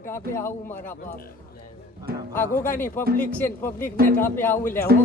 ટાપે આવું મારા બાપ આ ગોગાની પબ્લિક છે પબ્લિક ને ટાપે આવું લેવો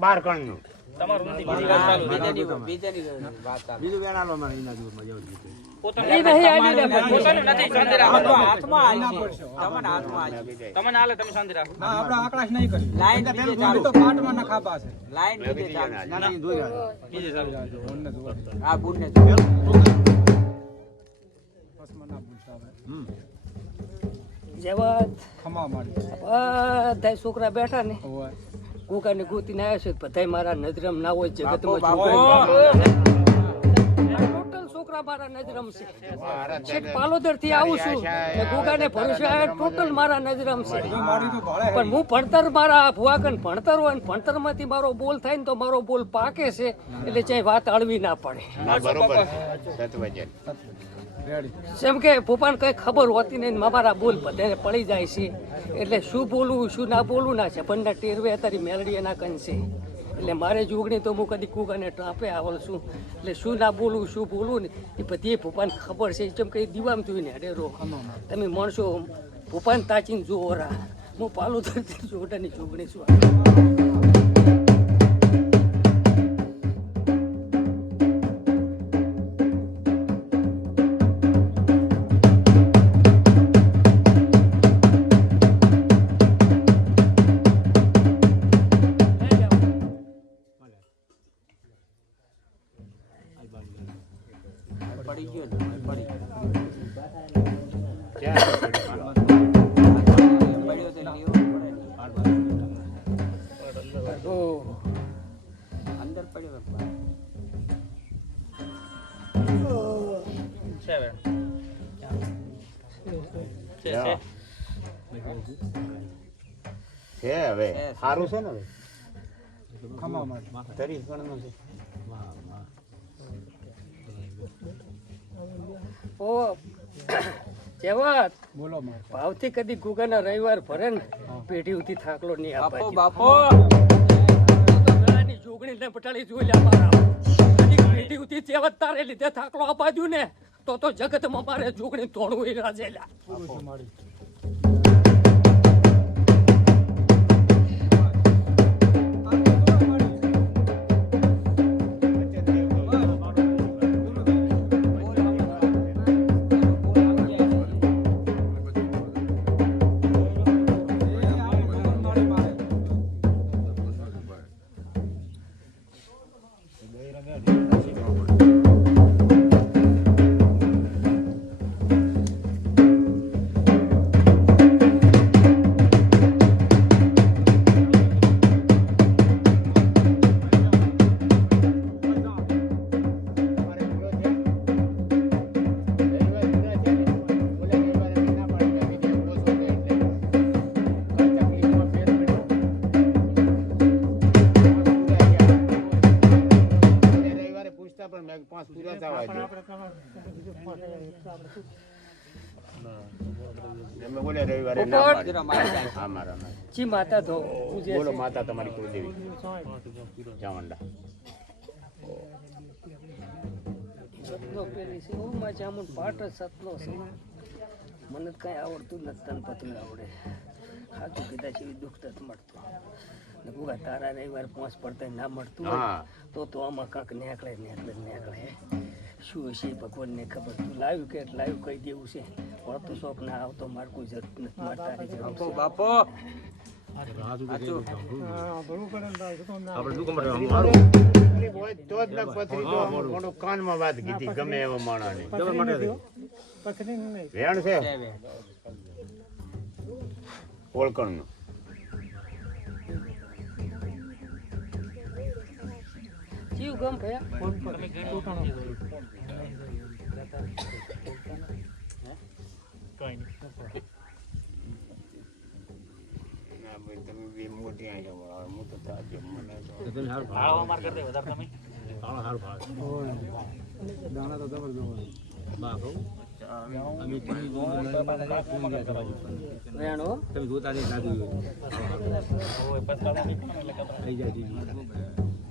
બાર કણ નું બીજું વેણ આલો મને એના જેવું મજા બધા છોકરા બેઠા ને કુકા ને ગોતી આવ્યા છે બધા મારા નજરમ ના હોય જગતમાં ટોટલ છોકરા મારા નજરમ છે પાલોદર થી આવું છું કુકા ને ભરોસે આવ્યા ટોટલ મારા નજરમ છે પણ હું ભણતર મારા ભુવાકન ભણતર હોય ને ભણતર માંથી મારો બોલ થાય ને તો મારો બોલ પાકે છે એટલે ચાહે વાત અળવી ના પડે જેમ કે ભૂપાન કઈ ખબર હોતી નહીં મારા બોલ બધાને પડી જાય છે એટલે શું બોલવું શું ના બોલવું ના છે પણ ટેરવે તારી મેલડી એના કન છે એટલે મારે જોગણી તો હું કદી કુકાને ટ્રાપે આવલ છું એટલે શું ના બોલવું શું બોલવું ને એ બધી ભૂપાન ખબર છે જેમ કે દીવામ જોઈને હડેરો તમે માણસો ભૂપાન તાચીને જુઓ રા હું પાલું ધરતી જોડાની જોગણી છું અંદર પડ્યો છે હવે સારું છે ને હવે તરીફ ગણનું છે જેવત ભાવથી કદી ગુગાના રવિવાર ભરે ને પેઢી ઉથી થાકલો નહીં આપે બાપો જોગણી ને પટાળી જોઈ લે મારા પેઢી ઉથી જેવત તારે લીધે થાકલો આપાજુ ને તો જગતમાં મારે જોગણી તોડવું એ રાજેલા જી માતા તો બોલો માતા તમારી કુળદેવી ચામુંડા સતનો પેલી છે હું માં ચામુંડ પાટ સતનો છે મને કઈ આવડતું નથી તન પતું આવડે સાચું કીધા છે દુઃખ તો મળતું ને ગુગા તારા રવિવાર પોંચ પડતા ના મળતું હોય હા તો આમાં કાંક નીકળે શું હશે ભગવાનને ખબર તું લાવ્યું કે લાવ્યું કહી દેવું છે પણ તું શોખ ના આવતો મારે કોઈ જરૂર નથી મારે તારી જરૂર છે. બાપો આપણે શું તો જ પથરી તો મોટું કાનમાં વાત કીધી ગમે એવા માણસને વેણ છે ઓળકણનું જીવ ગમ ભયા તમે બે મોટી આવ્યા હું તો તાજે મને વેણો તમે જોતા નહીં લાગુ થઈ જાય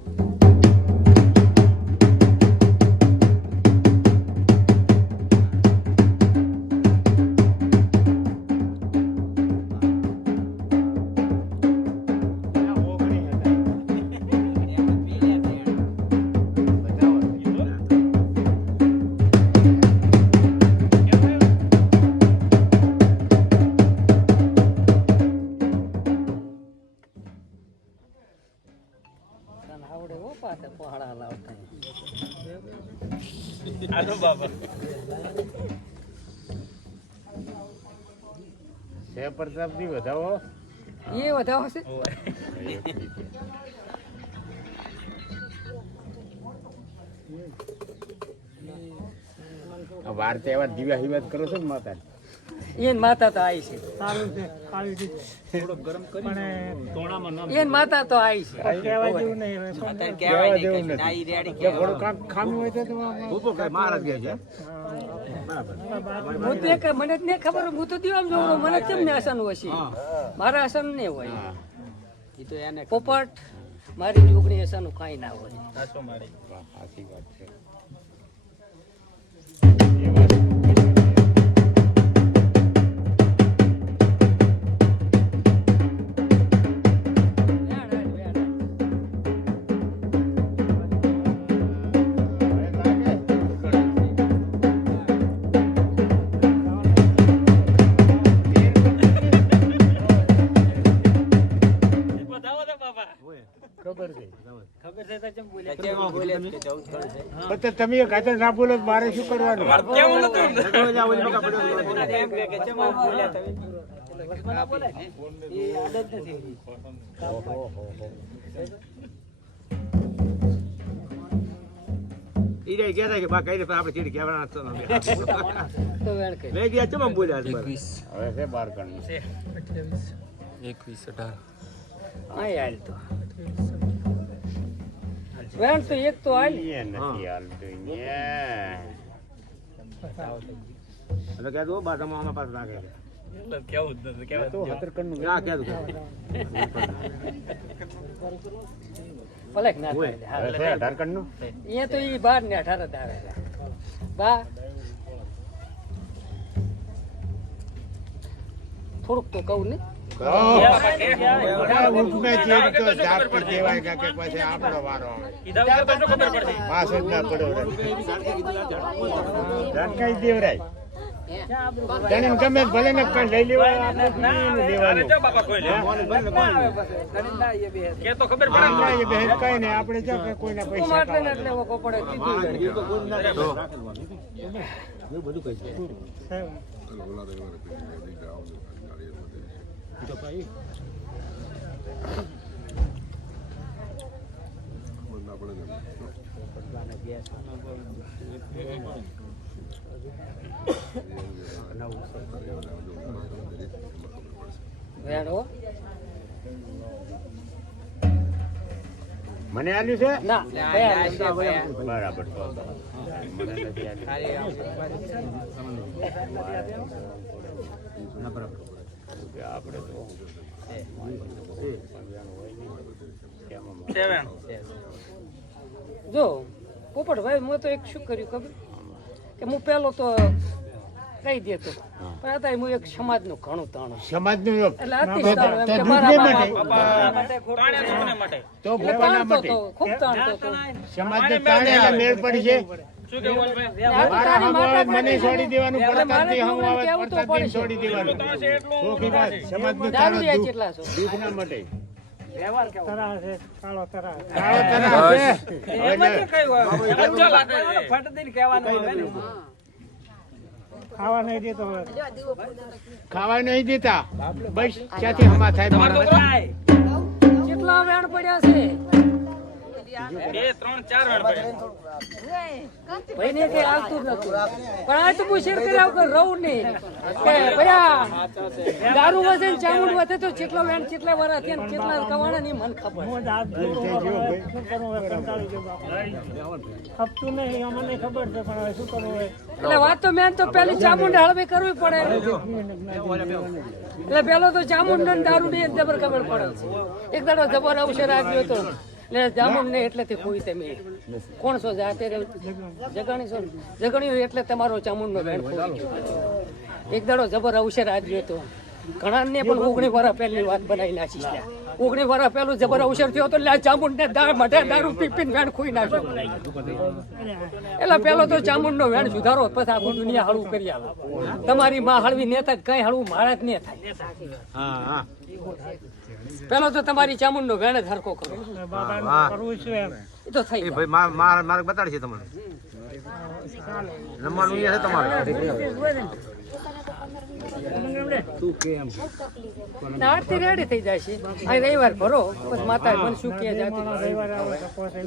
આવડે હો પાછા પહાડા લાવતા છે પ્રતાપજી વધાવો એ વધાવો છે વાર તહેવાર દિવ્યા હિવાત કરો છો ને માતા એન માતા તો આવી છે એન માતા તો આવી છે થોડું કામ ખામી હોય તો ઉભો કઈ મહારાજ ગયા છે હું તો એક મને જ નહીં ખબર હું તો દીવામ જોઉં મને કેમ ને આસન હોય છે મારા આસન નહીં હોય પોપટ મારી જોગણી આસન કાંઈ ના હોય સાચી વાત છે તમે ગાતર ના બોલો મારે શું કરવાનું ઈ ગયા હતા કે બા કઈ આપણે ચીડી કહેવાના તો વેણ કે લઈ ગયા ચમ બોલ્યા હવે છે 12 કણનું 21 18 અહીં હાલ તો વેણ તો એક તો હાલ એ નથી હાલતું એટલે કહે દો બા તમારા પાસે રાખે તો 17 કણનું ના કહે દો ભલે ના હોય. થાય હવે છે 18 કણનું અહીંયા તો ઈ 12 ને 18 જ આવે બા થોડુંક તો કહું ને ઉઠને ચેડ તો જાપ પર દેવાય કે પછી આપણો વારો આવે પાસ જ ના પડ્યો ધનકાઈ દેવરાય તને ગમે ભલે ને કઈ લઈ લેવાય આપણે લેવાનું કે તો ખબર આમાં એ બહેન કઈ ને આપણે જો કે કોઈના તું પૈસા માટે ને એટલે વખો પડે કીધું બધું કહી છે વેણો મને આલ્યું છે ના બરાબર તો મને નથી આલ્યું આપણે તો જો પોપટભાઈ મેં તો એક શું કર્યું ખબર કે હું પહેલો તો કહી દેતો પણ અત્યારે હું એક સમાજનું ઘણું તાણું સમાજનું એટલે અતિ તાણું એમ તો કે દૂધ મારા ને બાપા માટે તાણે છોકરાને માટે તો એટલે ભોપાના તાણતો માટે તો ખૂબ તાણતો તો સમાજને તાણે એટલે મેળ પડી છે. શું કેવું ભાઈ આ તો મારા તારી હમ માતા આવે મને છોડી દેવાનું, એટલે મારે પ્રતાપજી હમ છોકરાને આવે કહેવું તો પ્રતાપજીને પડશે. છોડી દેવાનું. ચોખ્ખી વાત, સમાજનું દારૂડિયા તાણું કેટલા છો દૂધના માટે. કાળો તરા કાળો તરાસ છે. એમાં એટલે તો કઈ હોય? અચ્છા લાગે છે. ફટ દઈને કહેવાનું આવે ને. ખાવા નહીં દેતો હવે. ખાવા નહીં દેતા બસ ક્યાંથી હમા થાય તમારો માણસ? છોકરો કેટલા વેણ પડ્યા છે 2 3 4 વાર પડે. ભાઈ ને કઈ આવતું જ નતું પણ આ તો હું શેર કરી આવું કે રહું નહીં કે ભયા દારૂ વધે ને ચામુંડ વધે તો કેટલો વેણ કેટલા વાર થયા ને કેટલા કવાણા ની મને ખબર હું જ હાથ જોડું હવે. શું કરવું હવે? કંટાળી ગયો બાપ. ખપતું નહીં અમને ખબર છે પણ હવે શું કરવું હવે? એટલે વાત તો મેન તો પેલી ચામુંડ હળવી કરવી પડે એટલે પેલો તો ચામુંડ ને દારૂ ની જબર ખબર પડે છે એક દાડો જબર અવસર આવ્યો હતો એટલે જામુંડ ને એટલે કોઈ તમે કોણ છો જાતે જગાણી છો જગણ્યું એટલે તમારો ચામુંડ નો વેણ ખોઈ ગયો એક દાડો જબર અવસર આવ્યો હતો ઘણા ને પણ 19 વર્ષ પહેલી વાત બનાવી નાખી છે 19 વર્ષ પહેલું જબર અવસર થયો હતો એટલે આ ચામુંડ ને દારૂ પીપીને વેણ ખોઈ નાખ્યો એટલે પેલો તો ચામુંડ નો વેણ સુધારો પછી આખું દુનિયા હળવું કરી આવો તમારી માં હળવી ને થાય કઈ હળવું મારા જ ને થાય હા હા પેલો તો તમારી ચામુંડ નો વેણ જ હરખો કરો બાબાને કરવું છે એમ. એ તો થઈ એ જાય. ભાઈ માર્ગ બતાડશે તમને રમવાનું અહીંયા છે તમારે ના, આરતી રેડી થઈ જાય છે આ રવિવાર ભરો પછી માતા મને શું કહે જાતી રવિવારે આવે તો પોસે.